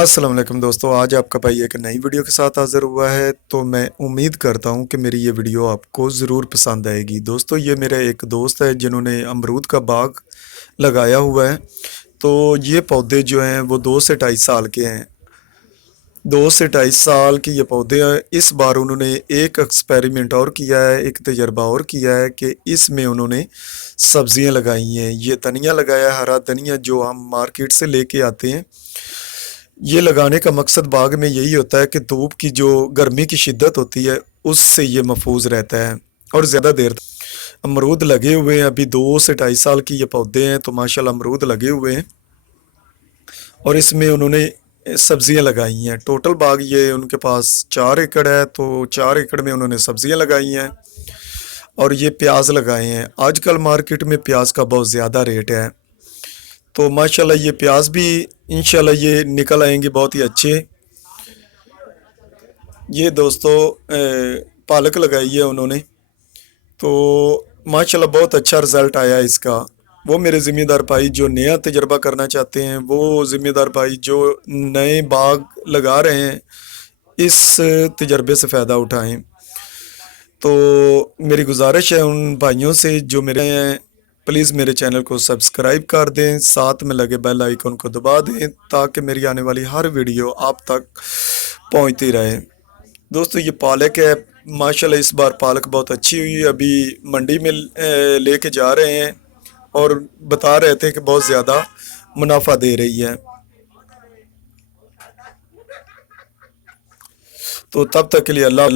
अस्सलाम वालेकुम दोस्तों, आज आपका भाई एक नई वीडियो के साथ हाज़िर हुआ है। तो मैं उम्मीद करता हूँ कि मेरी ये वीडियो आपको ज़रूर पसंद आएगी। दोस्तों, ये मेरा एक दोस्त है जिन्होंने अमरूद का बाग लगाया हुआ है। तो ये पौधे जो हैं वो 2 से ढाई साल के हैं। 2 से ढाई साल के ये पौधे हैं। इस बार उन्होंने एक एक्सपेरिमेंट और किया है, एक तजर्बा और किया है कि इसमें उन्होंने सब्जियां लगाई हैं। ये धनिया लगाया है, हरा धनिया जो हम मार्केट से लेके आते हैं। ये लगाने का मकसद बाग में यही होता है कि धूप की जो गर्मी की शिद्दत होती है उससे ये महफूज रहता है और ज़्यादा देर तक। अमरूद लगे हुए हैं, अभी 2 से ढाई साल की ये पौधे हैं, तो माशाल्लाह अमरूद लगे हुए हैं। और इसमें उन्होंने सब्जियां लगाई हैं। टोटल बाग ये उनके पास 4 एकड़ है, तो 4 एकड़ में उन्होंने सब्जियां लगाई हैं और ये प्याज लगाए हैं। आजकल मार्केट में प्याज का बहुत ज़्यादा रेट है, तो माशाल्लाह ये प्याज भी इंशाल्लाह ये निकल आएंगे बहुत ही अच्छे। ये दोस्तों पालक लगाई है उन्होंने, तो माशाल्लाह बहुत अच्छा रिज़ल्ट आया है इसका। वो मेरे ज़िम्मेदार भाई जो नया तजर्बा करना चाहते हैं, वो ज़िम्मेदार भाई जो नए बाग लगा रहे हैं, इस तजर्बे से फ़ायदा उठाएं। तो मेरी गुजारिश है उन भाइयों से जो मेरे हैं, प्लीज़ मेरे चैनल को सब्सक्राइब कर दें, साथ में लगे बेल आइकन को दबा दें ताकि मेरी आने वाली हर वीडियो आप तक पहुंचती रहे। दोस्तों, ये पालक है, माशाल्लाह इस बार पालक बहुत अच्छी हुई है। अभी मंडी में लेके जा रहे हैं और बता रहे थे कि बहुत ज़्यादा मुनाफा दे रही है। तो तब तक के लिए अल्लाह